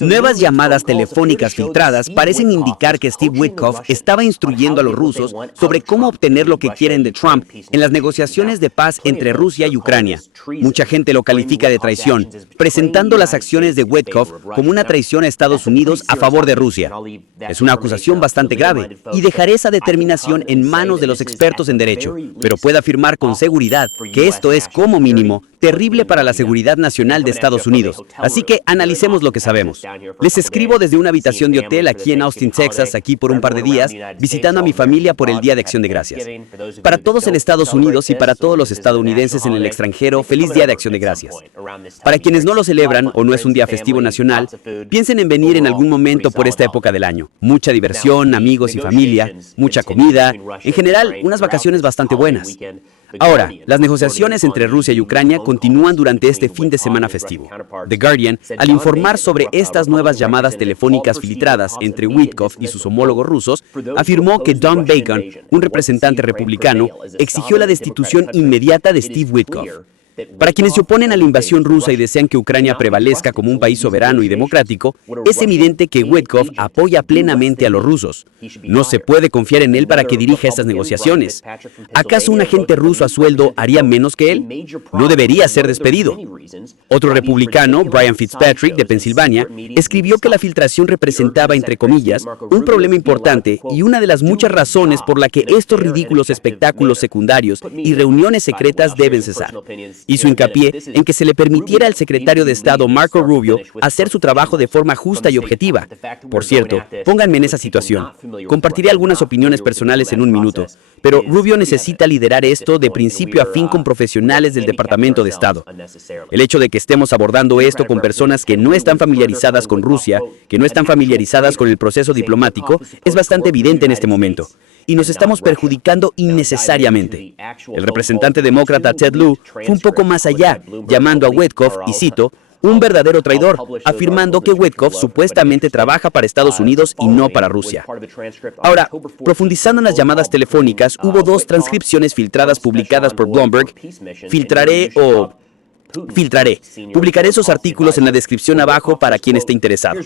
Nuevas llamadas telefónicas filtradas parecen indicar que Steve Witkoff estaba instruyendo a los rusos sobre cómo obtener lo que quieren de Trump en las negociaciones de paz entre Rusia y Ucrania. Mucha gente lo califica de traición, presentando las acciones de Witkoff como una traición a Estados Unidos a favor de Rusia. Es una acusación bastante grave y dejaré esa determinación en manos de los expertos en derecho, pero puedo afirmar con seguridad que esto es, como mínimo, terrible para la seguridad nacional de Estados Unidos. Así que analicemos lo que sabemos. Les escribo desde una habitación de hotel aquí en Austin, Texas, aquí por un par de días, visitando a mi familia por el Día de Acción de Gracias. Para todos en Estados Unidos y para todos los estadounidenses en el extranjero, feliz Día de Acción de Gracias. Para quienes no lo celebran o no es un día festivo nacional, piensen en venir en algún momento por esta época del año. Mucha diversión, amigos y familia, mucha comida, en general, unas vacaciones bastante buenas. Ahora, las negociaciones entre Rusia y Ucrania continúan durante este fin de semana festivo. The Guardian, al informar sobre estas nuevas llamadas telefónicas filtradas entre Witkoff y sus homólogos rusos, afirmó que Don Bacon, un representante republicano, exigió la destitución inmediata de Steve Witkoff. Para quienes se oponen a la invasión rusa y desean que Ucrania prevalezca como un país soberano y democrático, es evidente que Witkoff apoya plenamente a los rusos. No se puede confiar en él para que dirija estas negociaciones. ¿Acaso un agente ruso a sueldo haría menos que él? No debería ser despedido. Otro republicano, Brian Fitzpatrick, de Pensilvania, escribió que la filtración representaba, entre comillas, un problema importante y una de las muchas razones por la que estos ridículos espectáculos secundarios y reuniones secretas deben cesar. Hizo hincapié en que se le permitiera al secretario de Estado Marco Rubio hacer su trabajo de forma justa y objetiva. Por cierto, pónganme en esa situación. Compartiré algunas opiniones personales en un minuto, pero Rubio necesita liderar esto de principio a fin con profesionales del Departamento de Estado. El hecho de que estemos abordando esto con personas que no están familiarizadas con Rusia, que no están familiarizadas con el proceso diplomático, es bastante evidente en este momento. Y nos estamos perjudicando innecesariamente. El representante demócrata Ted Lieu fue un poco más allá, llamando a Witkoff, y cito, un verdadero traidor, afirmando que Witkoff supuestamente trabaja para Estados Unidos y no para Rusia. Ahora, profundizando en las llamadas telefónicas, hubo dos transcripciones filtradas publicadas por Bloomberg. Publicaré esos artículos en la descripción abajo para quien esté interesado.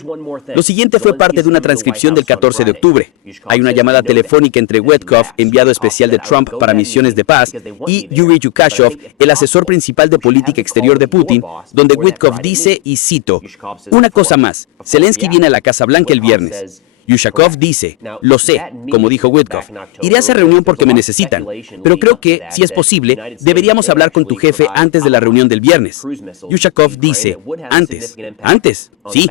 Lo siguiente fue parte de una transcripción del 14 de octubre. Hay una llamada telefónica entre Witkoff, enviado especial de Trump para misiones de paz, y Yuri Yukashov, el asesor principal de política exterior de Putin, donde Witkoff dice, y cito, una cosa más, Zelensky viene a la Casa Blanca el viernes. Yushakov dice, lo sé, como dijo Witkoff, iré a esa reunión porque me necesitan, pero creo que, si es posible, deberíamos hablar con tu jefe antes de la reunión del viernes. Yushakov dice, antes, sí,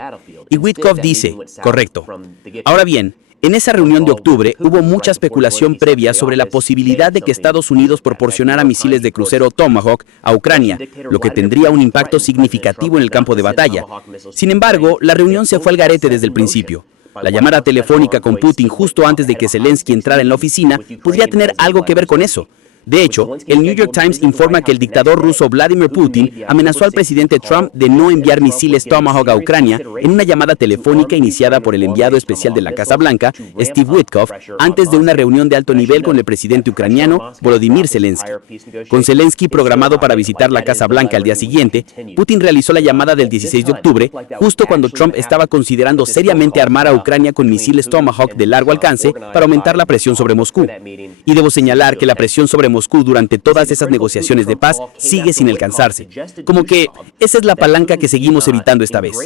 y Witkoff dice, correcto. Ahora bien, en esa reunión de octubre hubo mucha especulación previa sobre la posibilidad de que Estados Unidos proporcionara misiles de crucero Tomahawk a Ucrania, lo que tendría un impacto significativo en el campo de batalla. Sin embargo, la reunión se fue al garete desde el principio. La llamada telefónica con Putin justo antes de que Zelensky entrara en la oficina podría tener algo que ver con eso. De hecho, el New York Times informa que el dictador ruso Vladimir Putin amenazó al presidente Trump de no enviar misiles Tomahawk a Ucrania en una llamada telefónica iniciada por el enviado especial de la Casa Blanca, Steve Witkoff, antes de una reunión de alto nivel con el presidente ucraniano Volodymyr Zelensky. Con Zelensky programado para visitar la Casa Blanca al día siguiente, Putin realizó la llamada del 16 de octubre, justo cuando Trump estaba considerando seriamente armar a Ucrania con misiles Tomahawk de largo alcance para aumentar la presión sobre Moscú. Y debo señalar que la presión sobre Moscú durante todas esas negociaciones de paz sigue sin alcanzarse. Como que esa es la palanca que seguimos evitando esta vez.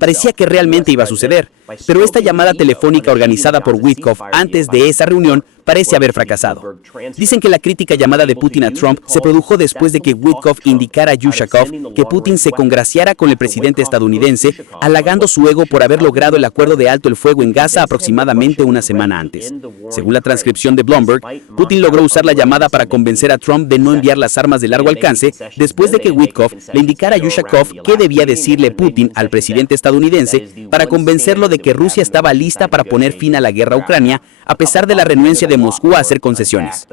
Parecía que realmente iba a suceder, pero esta llamada telefónica organizada por Witkoff antes de esa reunión parece haber fracasado. Dicen que la crítica llamada de Putin a Trump se produjo después de que Witkoff indicara a Yushakov que Putin se congraciara con el presidente estadounidense, halagando su ego por haber logrado el acuerdo de alto el fuego en Gaza aproximadamente una semana antes. Según la transcripción de Bloomberg, Putin logró usar la llamada para convencer a Trump de no enviar las armas de largo alcance después de que Witkoff le indicara a Yushakov qué debía decirle Putin al presidente estadounidense para convencerlo de que Rusia estaba lista para poner fin a la guerra a Ucrania, a pesar de la renuencia de Moscú a hacer concesiones.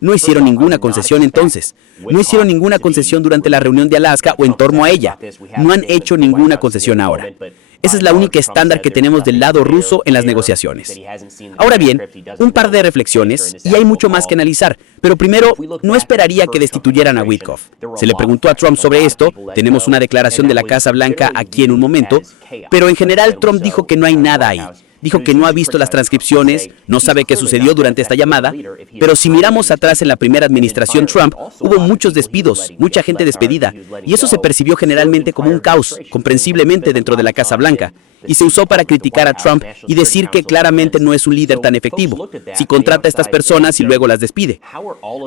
No hicieron ninguna concesión entonces. No hicieron ninguna concesión durante la reunión de Alaska o en torno a ella. No han hecho ninguna concesión ahora. Esa es la única estándar que tenemos del lado ruso en las negociaciones. Ahora bien, un par de reflexiones, y hay mucho más que analizar, pero primero, no esperaría que destituyeran a Witkoff. Se le preguntó a Trump sobre esto, tenemos una declaración de la Casa Blanca aquí en un momento, pero en general Trump dijo que no hay nada ahí. Dijo que no ha visto las transcripciones, no sabe qué sucedió durante esta llamada, pero si miramos atrás en la primera administración Trump, hubo muchos despidos, mucha gente despedida, y eso se percibió generalmente como un caos, comprensiblemente dentro de la Casa Blanca, y se usó para criticar a Trump y decir que claramente no es un líder tan efectivo, si contrata a estas personas y luego las despide.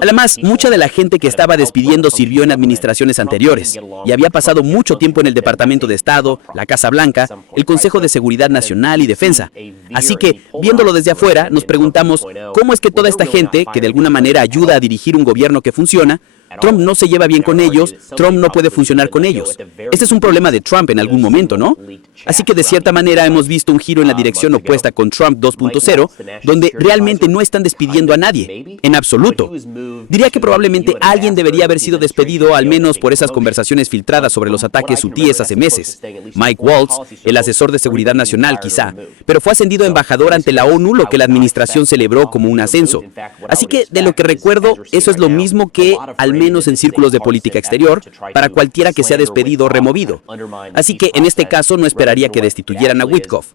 Además, mucha de la gente que estaba despidiendo sirvió en administraciones anteriores, y había pasado mucho tiempo en el Departamento de Estado, la Casa Blanca, el Consejo de Seguridad Nacional y Defensa. Así que, viéndolo desde afuera, nos preguntamos, ¿cómo es que toda esta gente, que de alguna manera ayuda a dirigir un gobierno que funciona, Trump no se lleva bien con ellos, Trump no puede funcionar con ellos? Este es un problema de Trump en algún momento, ¿no? Así que de cierta manera hemos visto un giro en la dirección opuesta con Trump 2.0, donde realmente no están despidiendo a nadie, en absoluto. Diría que probablemente alguien debería haber sido despedido, al menos por esas conversaciones filtradas sobre los ataques hutíes hace meses. Mike Waltz, el asesor de seguridad nacional quizá, pero fue ascendido a embajador ante la ONU, lo que la administración celebró como un ascenso. Así que, de lo que recuerdo, eso es lo mismo que, al menos en círculos de política exterior, para cualquiera que sea despedido o removido. Así que en este caso no esperaría que destituyeran a Witkoff.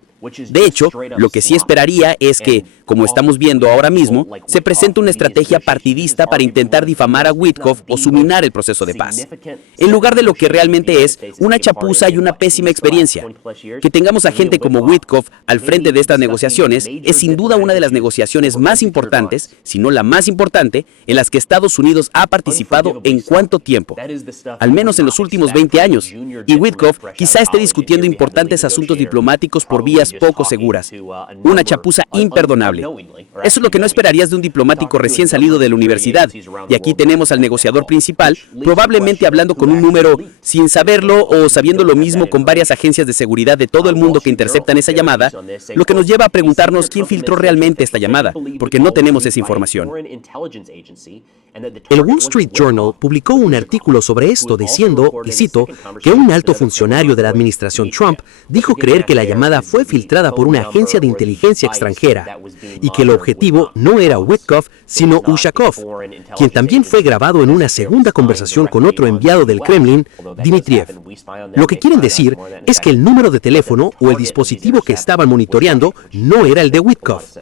De hecho, lo que sí esperaría es que, como estamos viendo ahora mismo, se presente una estrategia partidista para intentar difamar a Witkoff o suminar el proceso de paz, en lugar de lo que realmente es una chapuza y una pésima experiencia. Que tengamos a gente como Witkoff al frente de estas negociaciones es sin duda una de las negociaciones más importantes, si no la más importante, en las que Estados Unidos ha participado en cuánto tiempo, al menos en los últimos 20 años, y Witkoff quizá esté discutiendo importantes asuntos diplomáticos por vías poco seguras. Una chapuza imperdonable. Eso es lo que no esperarías de un diplomático recién salido de la universidad. Y aquí tenemos al negociador principal, probablemente hablando con un número sin saberlo o sabiendo lo mismo con varias agencias de seguridad de todo el mundo que interceptan esa llamada, lo que nos lleva a preguntarnos quién filtró realmente esta llamada, porque no tenemos esa información. El Wall Street Journal publicó un artículo sobre esto diciendo, y cito, que un alto funcionario de la administración Trump dijo creer que la llamada fue filtrada por una agencia de inteligencia extranjera y que el objetivo no era Witkoff, sino Ushakov, quien también fue grabado en una segunda conversación con otro enviado del Kremlin, Dmitriev. Lo que quieren decir es que el número de teléfono o el dispositivo que estaban monitoreando no era el de Witkoff.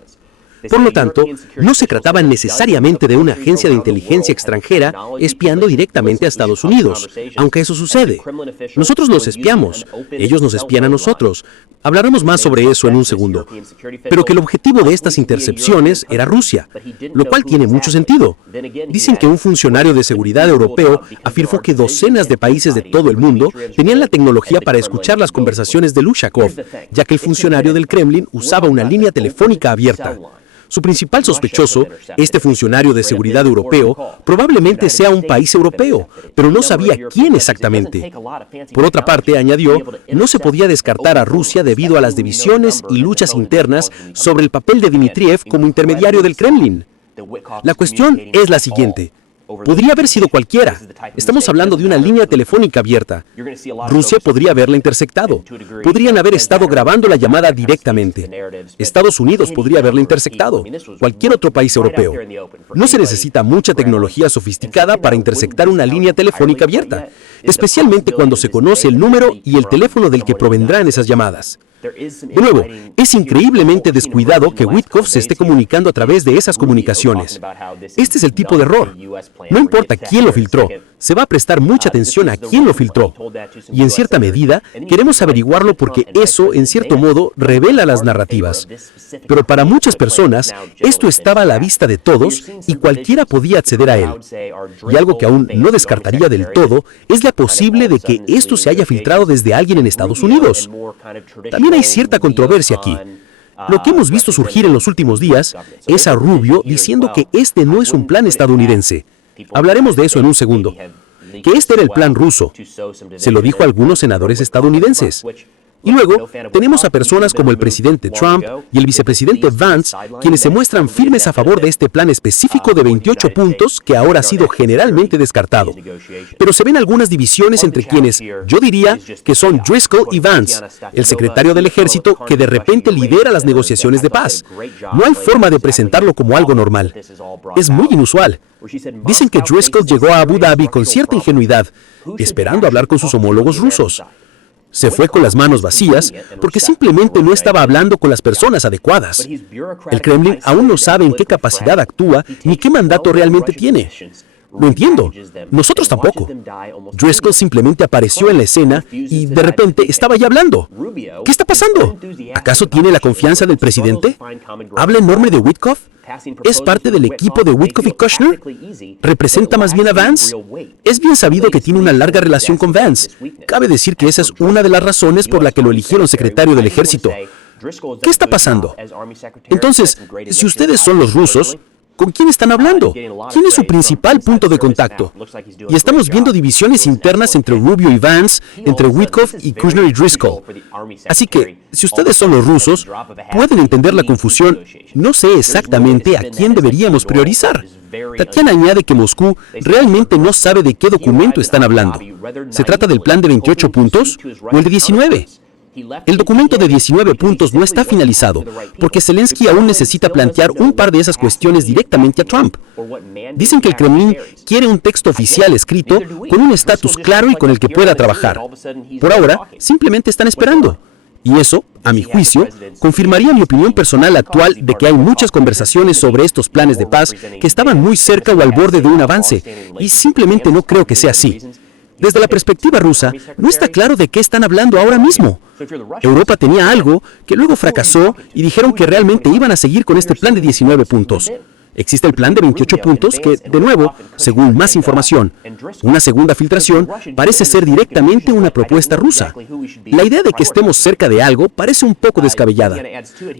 Por lo tanto, no se trataba necesariamente de una agencia de inteligencia extranjera espiando directamente a Estados Unidos, aunque eso sucede. Nosotros los espiamos, ellos nos espían a nosotros. Hablaremos más sobre eso en un segundo. Pero que el objetivo de estas intercepciones era Rusia, lo cual tiene mucho sentido. Dicen que un funcionario de seguridad europeo afirmó que docenas de países de todo el mundo tenían la tecnología para escuchar las conversaciones de Ushakov, ya que el funcionario del Kremlin usaba una línea telefónica abierta. Su principal sospechoso, este funcionario de seguridad europeo, probablemente sea un país europeo, pero no sabía quién exactamente. Por otra parte, añadió, no se podía descartar a Rusia debido a las divisiones y luchas internas sobre el papel de Dmitriev como intermediario del Kremlin. La cuestión es la siguiente. Podría haber sido cualquiera. Estamos hablando de una línea telefónica abierta. Rusia podría haberla interceptado. Podrían haber estado grabando la llamada directamente. Estados Unidos podría haberla interceptado. Cualquier otro país europeo. No se necesita mucha tecnología sofisticada para interceptar una línea telefónica abierta, especialmente cuando se conoce el número y el teléfono del que provendrán esas llamadas. De nuevo, es increíblemente descuidado que Witkoff se esté comunicando a través de esas comunicaciones. Este es el tipo de error. No importa quién lo filtró, se va a prestar mucha atención a quién lo filtró. Y en cierta medida, queremos averiguarlo porque eso, en cierto modo, revela las narrativas. Pero para muchas personas, esto estaba a la vista de todos y cualquiera podía acceder a él. Y algo que aún no descartaría del todo es la posible de que esto se haya filtrado desde alguien en Estados Unidos. También hay cierta controversia aquí. Lo que hemos visto surgir en los últimos días es a Rubio diciendo que este no es un plan estadounidense. Hablaremos de eso en un segundo. Que este era el plan ruso. Se lo dijo a algunos senadores estadounidenses. Y luego tenemos a personas como el presidente Trump y el vicepresidente Vance, quienes se muestran firmes a favor de este plan específico de 28 puntos que ahora ha sido generalmente descartado. Pero se ven algunas divisiones entre quienes yo diría que son Driscoll y Vance, el secretario del ejército que de repente lidera las negociaciones de paz. No hay forma de presentarlo como algo normal. Es muy inusual. Dicen que Driscoll llegó a Abu Dhabi con cierta ingenuidad, esperando hablar con sus homólogos rusos. Se fue con las manos vacías porque simplemente no estaba hablando con las personas adecuadas. El Kremlin aún no sabe en qué capacidad actúa ni qué mandato realmente tiene. Lo entiendo. Nosotros tampoco. Driscoll simplemente apareció en la escena y de repente estaba ya hablando. ¿Qué está pasando? ¿Acaso tiene la confianza del presidente? ¿Habla en nombre de Witkoff? ¿Es parte del equipo de Witkoff y Kushner? ¿Representa más bien a Vance? Es bien sabido que tiene una larga relación con Vance. Cabe decir que esa es una de las razones por la que lo eligieron secretario del ejército. ¿Qué está pasando? Entonces, si ustedes son los rusos, ¿con quién están hablando? ¿Quién es su principal punto de contacto? Y estamos viendo divisiones internas entre Rubio y Vance, entre Witkoff y Kushner y Driscoll. Así que, si ustedes son los rusos, pueden entender la confusión. No sé exactamente a quién deberíamos priorizar. Tatiana añade que Moscú realmente no sabe de qué documento están hablando. ¿Se trata del plan de 28 puntos o el de 19? El documento de 19 puntos no está finalizado, porque Zelensky aún necesita plantear un par de esas cuestiones directamente a Trump. Dicen que el Kremlin quiere un texto oficial escrito con un estatus claro y con el que pueda trabajar. Por ahora, simplemente están esperando. Y eso, a mi juicio, confirmaría mi opinión personal actual de que hay muchas conversaciones sobre estos planes de paz que estaban muy cerca o al borde de un avance, y simplemente no creo que sea así. Desde la perspectiva rusa, no está claro de qué están hablando ahora mismo. Europa tenía algo que luego fracasó y dijeron que realmente iban a seguir con este plan de 19 puntos. Existe el plan de 28 puntos que, de nuevo, según más información, una segunda filtración parece ser directamente una propuesta rusa. La idea de que estemos cerca de algo parece un poco descabellada.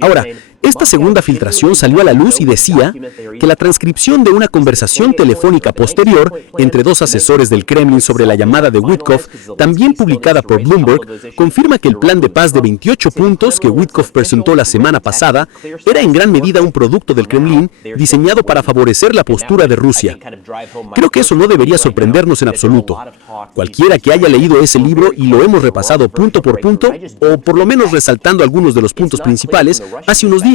Ahora, esta segunda filtración salió a la luz y decía que la transcripción de una conversación telefónica posterior entre dos asesores del Kremlin sobre la llamada de Witkoff, también publicada por Bloomberg, confirma que el plan de paz de 28 puntos que Witkoff presentó la semana pasada era en gran medida un producto del Kremlin diseñado para favorecer la postura de Rusia. Creo que eso no debería sorprendernos en absoluto. Cualquiera que haya leído ese libro y lo hemos repasado punto por punto, o por lo menos resaltando algunos de los puntos principales, hace unos días.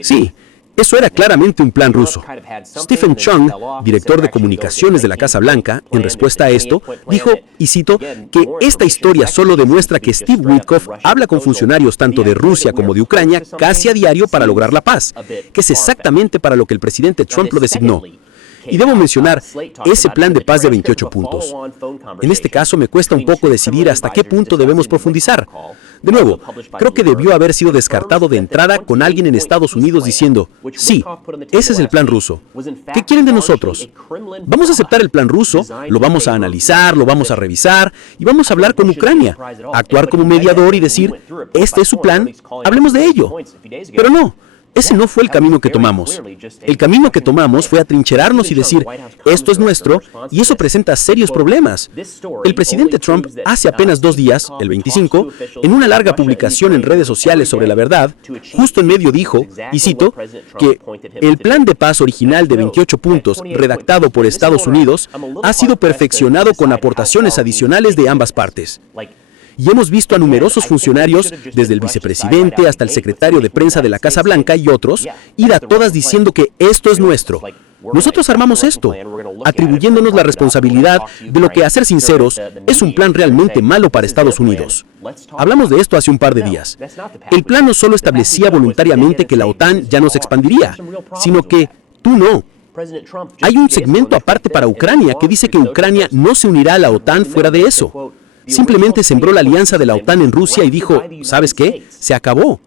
Sí, eso era claramente un plan ruso. Stephen Chung, director de comunicaciones de la Casa Blanca, en respuesta a esto, dijo, y cito, que esta historia solo demuestra que Steve Witkoff habla con funcionarios tanto de Rusia como de Ucrania casi a diario para lograr la paz, que es exactamente para lo que el presidente Trump lo designó. Y debo mencionar ese plan de paz de 28 puntos. En este caso me cuesta un poco decidir hasta qué punto debemos profundizar. De nuevo, creo que debió haber sido descartado de entrada con alguien en Estados Unidos diciendo, sí, ese es el plan ruso. ¿Qué quieren de nosotros? Vamos a aceptar el plan ruso, lo vamos a analizar, lo vamos a revisar y vamos a hablar con Ucrania, actuar como mediador y decir, este es su plan, hablemos de ello. Pero no. Ese no fue el camino que tomamos. El camino que tomamos fue atrincherarnos y decir, esto es nuestro, y eso presenta serios problemas. El presidente Trump hace apenas 2 días, el 25, en una larga publicación en redes sociales sobre la verdad, justo en medio dijo, y cito, que el plan de paz original de 28 puntos, redactado por Estados Unidos, ha sido perfeccionado con aportaciones adicionales de ambas partes. Y hemos visto a numerosos funcionarios, desde el vicepresidente hasta el secretario de prensa de la Casa Blanca y otros, ir a todas diciendo que esto es nuestro. Nosotros armamos esto, atribuyéndonos la responsabilidad de lo que, a ser sinceros, es un plan realmente malo para Estados Unidos. Hablamos de esto hace un par de días. El plan no solo establecía voluntariamente que la OTAN ya no se expandiría, sino que tú no. Hay un segmento aparte para Ucrania que dice que Ucrania no se unirá a la OTAN fuera de eso. Simplemente sembró la alianza de la OTAN en Rusia y dijo, ¿sabes qué? Se acabó.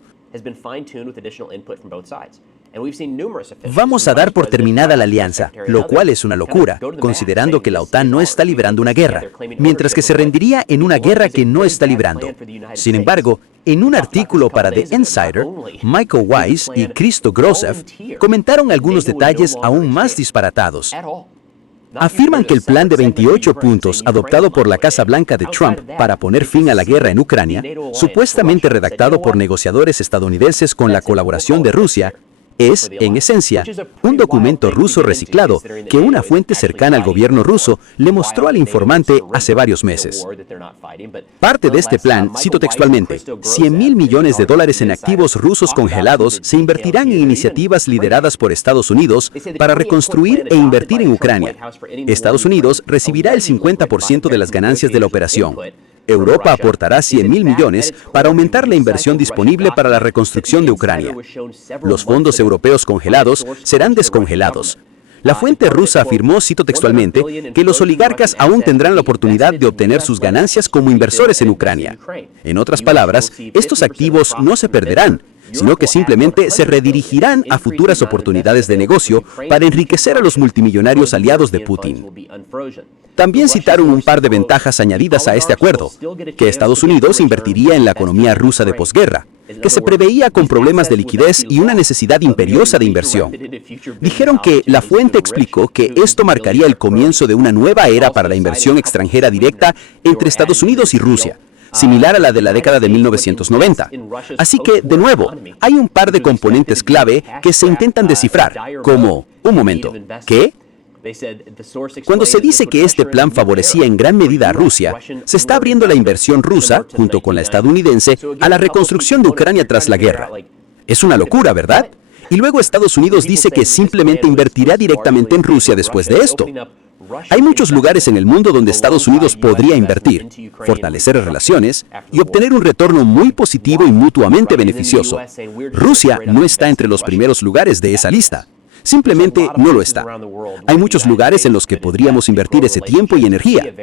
Vamos a dar por terminada la alianza, lo cual es una locura, considerando que la OTAN no está librando una guerra, mientras que se rendiría en una guerra que no está librando. Sin embargo, en un artículo para The Insider, Michael Weiss y Christo Grozev comentaron algunos detalles aún más disparatados. afirman que el plan de 28 puntos adoptado por la Casa Blanca de Trump para poner fin a la guerra en Ucrania, supuestamente redactado por negociadores estadounidenses con la colaboración de Rusia, es, en esencia, un documento ruso reciclado que una fuente cercana al gobierno ruso le mostró al informante hace varios meses. Parte de este plan, cito textualmente, $100.000 millones en activos rusos congelados se invertirán en iniciativas lideradas por Estados Unidos para reconstruir e invertir en Ucrania. Estados Unidos recibirá el 50% de las ganancias de la operación. Europa aportará $100.000 millones para aumentar la inversión disponible para la reconstrucción de Ucrania. Los fondos europeos congelados serán descongelados. La fuente rusa afirmó, cito textualmente, que los oligarcas aún tendrán la oportunidad de obtener sus ganancias como inversores en Ucrania. En otras palabras, estos activos no se perderán, sino que simplemente se redirigirán a futuras oportunidades de negocio para enriquecer a los multimillonarios aliados de Putin. También citaron un par de ventajas añadidas a este acuerdo, que Estados Unidos invertiría en la economía rusa de posguerra, que se preveía con problemas de liquidez y una necesidad imperiosa de inversión. Dijeron que la fuente explicó que esto marcaría el comienzo de una nueva era para la inversión extranjera directa entre Estados Unidos y Rusia, similar a la de la década de 1990. Así que, de nuevo, hay un par de componentes clave que se intentan descifrar, como, un momento, ¿qué? Cuando se dice que este plan favorecía en gran medida a Rusia, se está abriendo la inversión rusa, junto con la estadounidense, a la reconstrucción de Ucrania tras la guerra. Es una locura, ¿verdad? Y luego Estados Unidos dice que simplemente invertirá directamente en Rusia después de esto. Hay muchos lugares en el mundo donde Estados Unidos podría invertir, fortalecer relaciones y obtener un retorno muy positivo y mutuamente beneficioso. Rusia no está entre los primeros lugares de esa lista. Simplemente no lo está. Hay muchos lugares en los que podríamos invertir ese tiempo y energía.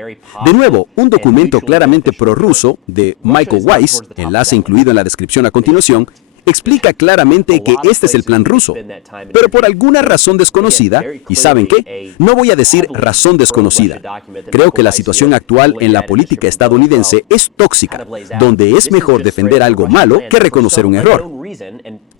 De nuevo, un documento claramente prorruso de Michael Weiss, enlace incluido en la descripción a continuación, explica claramente que este es el plan ruso. Pero por alguna razón desconocida, y ¿saben qué? No voy a decir razón desconocida. Creo que la situación actual en la política estadounidense es tóxica, donde es mejor defender algo malo que reconocer un error.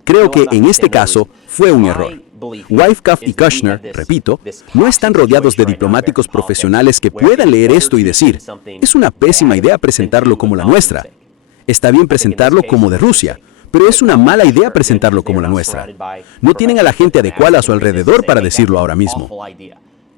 Creo que en este caso fue un error. Wyckoff y Kushner, repito, no están rodeados de diplomáticos profesionales que puedan leer esto y decir, es una pésima idea presentarlo como la nuestra. Está bien presentarlo como de Rusia, pero es una mala idea presentarlo como la nuestra. No tienen a la gente adecuada a su alrededor para decirlo ahora mismo.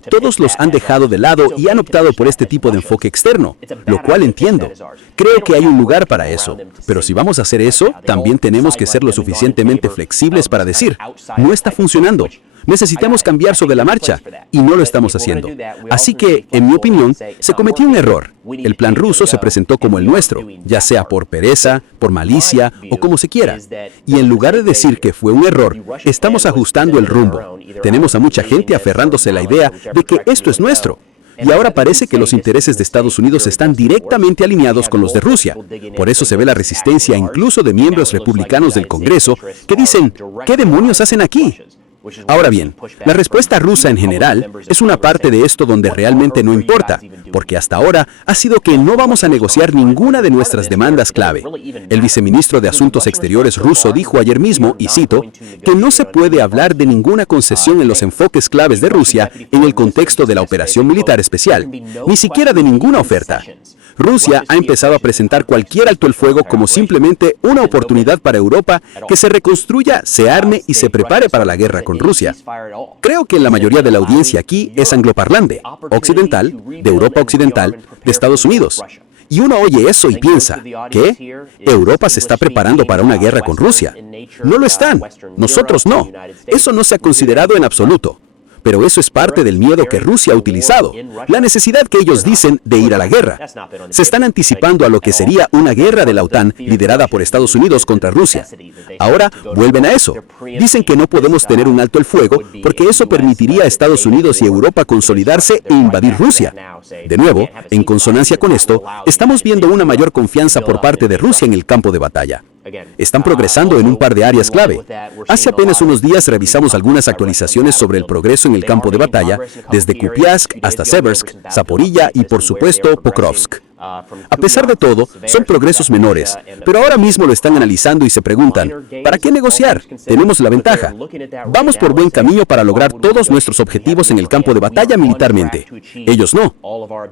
Todos los han dejado de lado y han optado por este tipo de enfoque externo, lo cual entiendo. Creo que hay un lugar para eso, pero si vamos a hacer eso, también tenemos que ser lo suficientemente flexibles para decir, no está funcionando. Necesitamos cambiar sobre la marcha, y no lo estamos haciendo. Así que, en mi opinión, se cometió un error. El plan ruso se presentó como el nuestro, ya sea por pereza, por malicia o como se quiera. Y en lugar de decir que fue un error, estamos ajustando el rumbo. Tenemos a mucha gente aferrándose a la idea de que esto es nuestro. Y ahora parece que los intereses de Estados Unidos están directamente alineados con los de Rusia. Por eso se ve la resistencia incluso de miembros republicanos del Congreso que dicen, ¿qué demonios hacen aquí? Ahora bien, la respuesta rusa en general es una parte de esto donde realmente no importa, porque hasta ahora ha sido que no vamos a negociar ninguna de nuestras demandas clave. El viceministro de Asuntos Exteriores ruso dijo ayer mismo, y cito, que no se puede hablar de ninguna concesión en los enfoques claves de Rusia en el contexto de la operación militar especial, ni siquiera de ninguna oferta. Rusia ha empezado a presentar cualquier alto el fuego como simplemente una oportunidad para Europa que se reconstruya, se arme y se prepare para la guerra con Rusia. Creo que la mayoría de la audiencia aquí es angloparlante, occidental, de Europa Occidental, de Estados Unidos. Y uno oye eso y piensa, ¿qué? ¿Europa se está preparando para una guerra con Rusia? No lo están. Nosotros no. Eso no se ha considerado en absoluto. Pero eso es parte del miedo que Rusia ha utilizado, la necesidad que ellos dicen de ir a la guerra. Se están anticipando a lo que sería una guerra de la OTAN liderada por Estados Unidos contra Rusia. Ahora vuelven a eso. Dicen que no podemos tener un alto el fuego porque eso permitiría a Estados Unidos y Europa consolidarse e invadir Rusia. De nuevo, en consonancia con esto, estamos viendo una mayor confianza por parte de Rusia en el campo de batalla. Están progresando en un par de áreas clave. Hace apenas unos días revisamos algunas actualizaciones sobre el progreso en el campo de batalla, desde Kupiansk hasta Seversk, Zaporilla y por supuesto Pokrovsk. A pesar de todo, son progresos menores, pero ahora mismo lo están analizando y se preguntan, ¿para qué negociar? Tenemos la ventaja. Vamos por buen camino para lograr todos nuestros objetivos en el campo de batalla militarmente. Ellos no.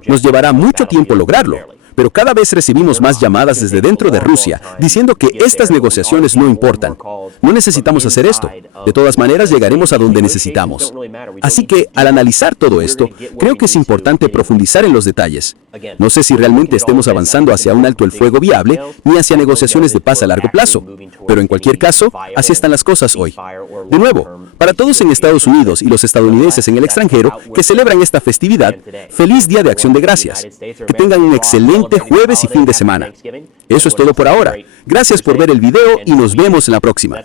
Nos llevará mucho tiempo lograrlo. Pero cada vez recibimos más llamadas desde dentro de Rusia diciendo que estas negociaciones no importan. No necesitamos hacer esto. De todas maneras, llegaremos a donde necesitamos. Así que, al analizar todo esto, creo que es importante profundizar en los detalles. No sé si realmente estemos avanzando hacia un alto el fuego viable ni hacia negociaciones de paz a largo plazo. Pero en cualquier caso, así están las cosas hoy. De nuevo, para todos en Estados Unidos y los estadounidenses en el extranjero que celebran esta festividad, feliz Día de Acción de Gracias. Que tengan un excelente jueves y fin de semana. Eso es todo por ahora. Gracias por ver el video y nos vemos en la próxima.